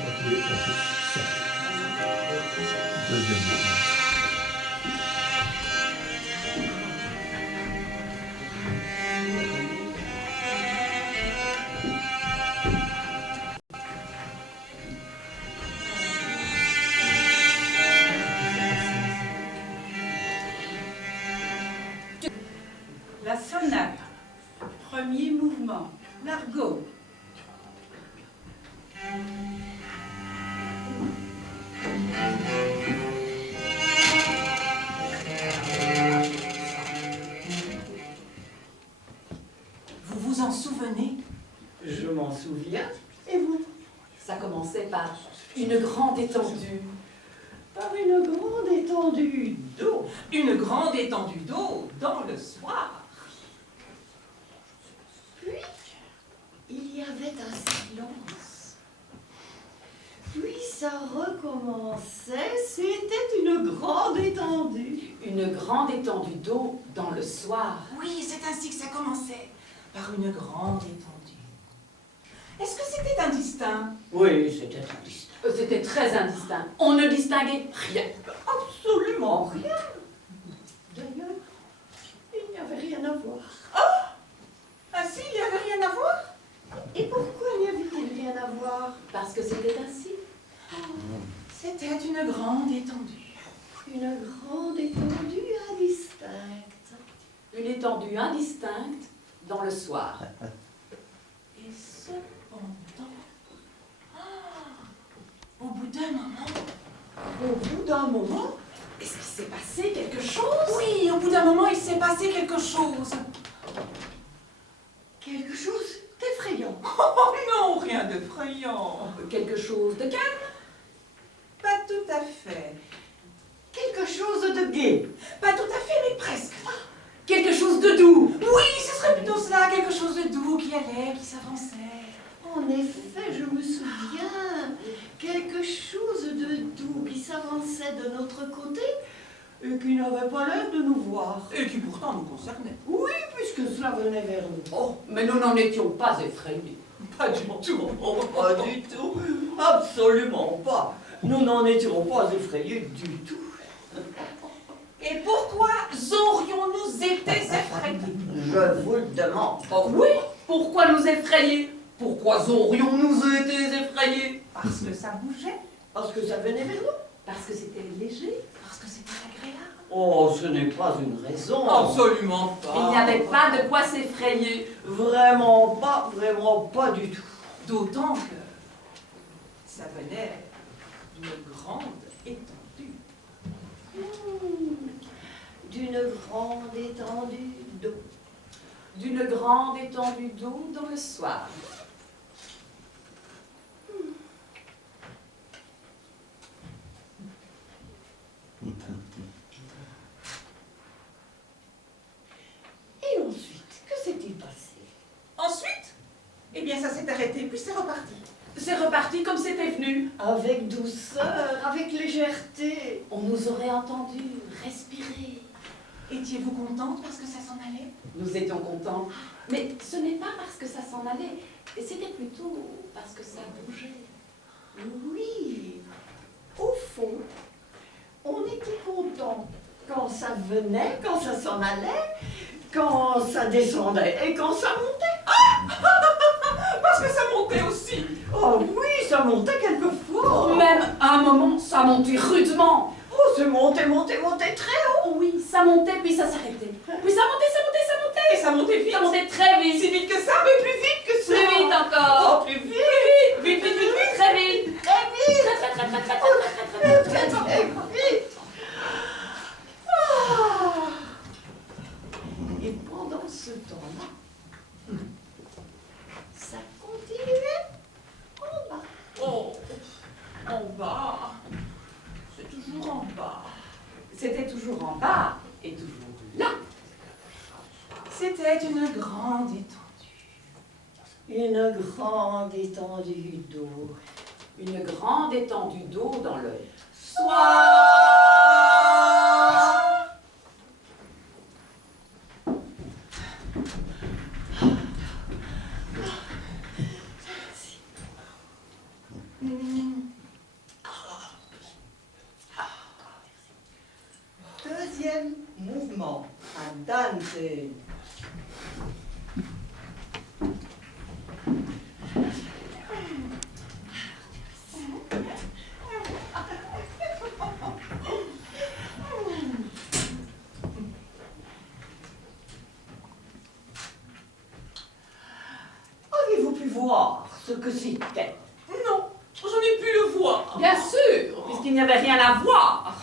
Ça. Deuxième mouvement. La sonate, premier mouvement, l'argot. Vous vous en souvenez? Je m'en souviens. Et vous? Ça commençait par une grande étendue. Par une grande étendue d'eau. Une grande étendue d'eau dans le soir. Puis, il y avait un silence. Puis ça recommençait, c'était une grande étendue. Une grande étendue d'eau dans le soir. Oui, c'est ainsi que ça commençait, par une grande étendue. Est-ce que c'était indistinct? Oui, c'était indistinct. C'était très indistinct. On ne distinguait rien. Absolument rien. D'ailleurs, il n'y avait rien à voir. Ainsi, il n'y avait rien à voir? Et pourquoi n'y avait-il rien à voir? Parce que c'était ainsi. C'était une grande étendue. Une grande étendue indistincte. Une étendue indistincte dans le soir. Et cependant, au bout d'un moment, Au bout d'un moment, Est-ce qu'il s'est passé quelque chose? oui, au bout d'un moment, il s'est passé quelque chose. quelque chose d'effrayant. Oh non, rien d'effrayant. Quelque chose de calme? Pas tout à fait. Quelque chose de gai. Pas tout à fait, mais presque. Quelque chose de doux? Oui, ce serait plutôt cela, quelque chose de doux qui allait, qui s'avançait. En effet, je me souviens, quelque chose de doux qui s'avançait de notre côté et qui n'avait pas l'air de nous voir. Et qui pourtant nous concernait. Oui, puisque cela venait vers nous. Oh, mais nous n'en étions pas effrayés. Pas du tout. Pas du tout, absolument pas. Nous n'en étions pas effrayés du tout. Et pourquoi aurions-nous été effrayés? Je vous le demande. Oh oui, pourquoi nous effrayer? Pourquoi aurions-nous été effrayés? Parce que ça bougeait, Parce que ça venait vers nous. Parce que c'était léger. parce que c'était agréable. Oh, ce n'est pas une raison. Absolument pas. Il n'y avait pas de quoi s'effrayer. Vraiment pas du tout. D'autant que ça venait d'une grande étendue. D'une grande étendue d'eau. D'une grande étendue d'eau dans le soir. Et ensuite, que s'est-il passé? Ensuite, eh bien ça s'est arrêté, puis c'est reparti. C'est reparti comme c'était venu. Avec douceur, avec légèreté. On nous aurait entendu respirer. Étiez-vous contente parce que ça s'en allait? Nous étions contents. Mais ce n'est pas parce que ça s'en allait. C'était plutôt parce que ça bougeait. Oui, au fond, on était content quand ça venait, quand ça s'en allait, quand ça descendait et quand ça montait. Parce que ça montait aussi. Oh oui, ça montait quelquefois. Même à un moment, ça montait rudement. Oh, c'est monté très haut. Oh oui, ça montait puis ça s'arrêtait. Puis ça montait, ça montait, ça montait. Et ça montait vite. Ça montait très vite. Si vite que ça, mais plus vite que ça. Plus vite encore. Oh, plus vite. Vite, vite, vite, vite, très vite. Très vite. Très, très, très, très, très, très, très, très, très, Très vite. Ah. Et pendant ce temps-là, ça continuait en bas. Oh, en bas. C'est toujours en bas. C'était toujours en bas et toujours là. C'était une grande étendue. Une grande étendue d'eau. Une grande étendue d'eau dans le Soir. Deuxième mouvement, andante. Avez-vous pu voir ce que c'était? Non, je n'ai pu le voir. Bien sûr, puisqu'il n'y avait rien à voir.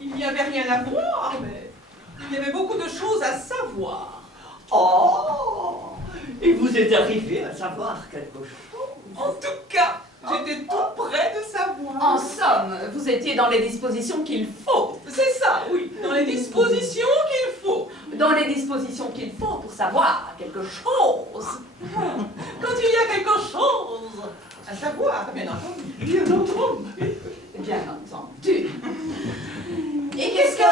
Il n'y avait rien à voir, mais il y avait beaucoup de choses à savoir. Oh! Et vous êtes arrivé à savoir quelque chose? En tout cas, j'étais tout près de savoir. En somme, vous étiez dans les dispositions qu'il faut. C'est ça, oui, dans les dispositions qu'il faut. Dans les dispositions qu'il faut pour savoir quelque chose. Quand il y a quelque chose à savoir, bien entendu. Bien entendu. Bien entendu. Et qu'est-ce que...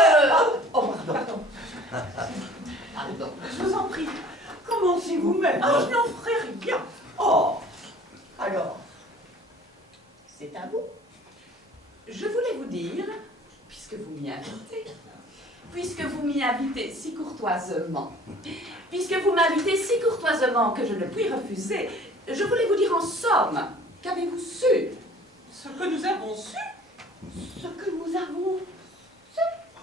Oh, pardon. Pardon, Pardon. je vous en prie. Commencez vous-même. Ah, je n'en ferai rien. Oh! Alors, c'est à vous. Je voulais vous dire, puisque vous m'y invitez si courtoisement, puisque vous m'invitez si courtoisement que je ne puis refuser, je voulais vous dire en somme, qu'avez-vous su? Ce que nous avons su, Ce que nous avons.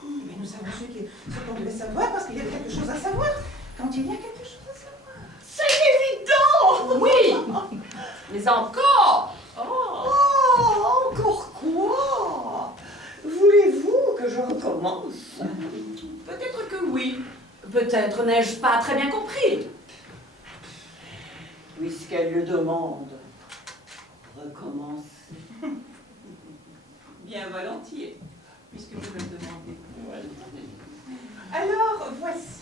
mais nous avons su ce qu'on devait savoir parce qu'il y avait quelque chose à savoir. Quand il y a quelque chose à savoir. C'est évident! Oui, mais encore. Oh, encore quoi? Voulez-vous que je recommence? Peut-être que oui, peut-être n'ai-je pas très bien compris. Puisqu'elle le demande, recommence. Bien volontiers, puisque vous me le demandez. Alors, voici.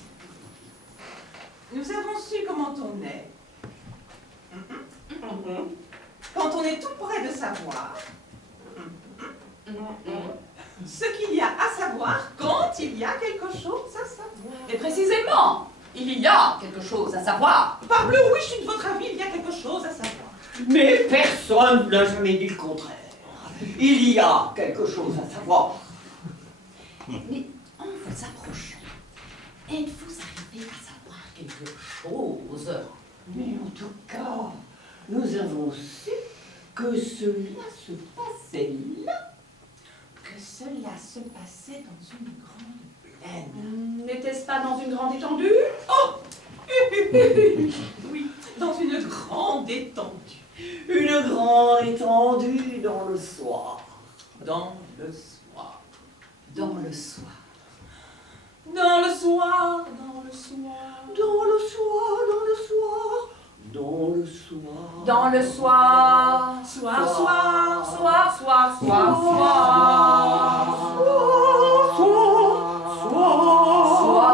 Nous avons su comment on est. Quand on est tout près de savoir. Ce qu'il y a à savoir quand il y a quelque chose à savoir. Et précisément, il y a quelque chose à savoir. Parbleu, oui, je suis de votre avis, il y a quelque chose à savoir. Mais personne n'a jamais dit le contraire. Il y a quelque chose à savoir. Mais en vous approchant, êtes-vous arrivé à savoir quelque chose? Mais en tout cas, nous avons su que cela se passait là. Que cela se passait dans une grande plaine. N'était-ce pas dans une grande étendue? Oh oui, dans une grande étendue. Une grande étendue dans le soir. Dans le soir. Dans le soir. Dans le soir, dans le soir. Dans le soir, dans le soir. Dans le soir. Dans le soir. Soir, soir, Soir, soir, soir, soir. Soir.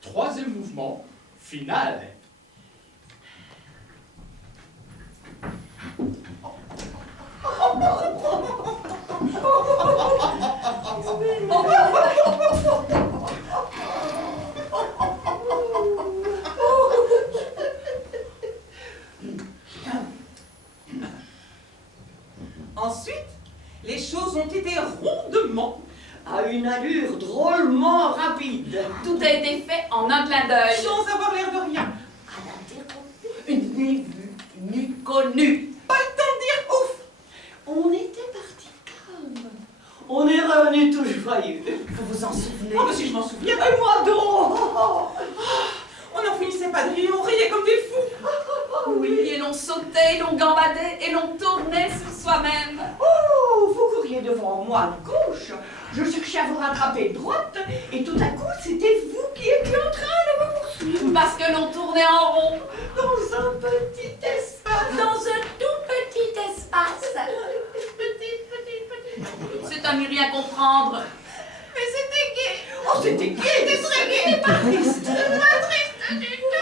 Troisième mouvement, final. Ensuite, les choses ont été rondement. À une allure drôlement rapide. Tout a été fait en un clin d'œil. Sans avoir l'air de rien. À l'interrompre. Une nuit vue, une nuit connue. Pas le temps de dire ouf. On était parti calme. On est revenu tout joyeux. Vous vous en souvenez? Oh, mais si je m'en souviens, Et moi donc. on n'en finissait pas de rire, on riait comme des fous. Oui, et l'on sautait, et l'on gambadait, et l'on tournait sur soi-même. Oh, vous couriez devant moi de gauche. Je cherchais à vous rattraper de droite. Et tout à coup, c'était vous qui étiez en train de me poursuivre. Parce que l'on tournait en rond, Dans un petit espace. dans un tout petit espace. C'est à n'y rien comprendre. Mais c'était gai. Oh, c'était gai. C'était très gai. Pas triste. Pas triste du tout.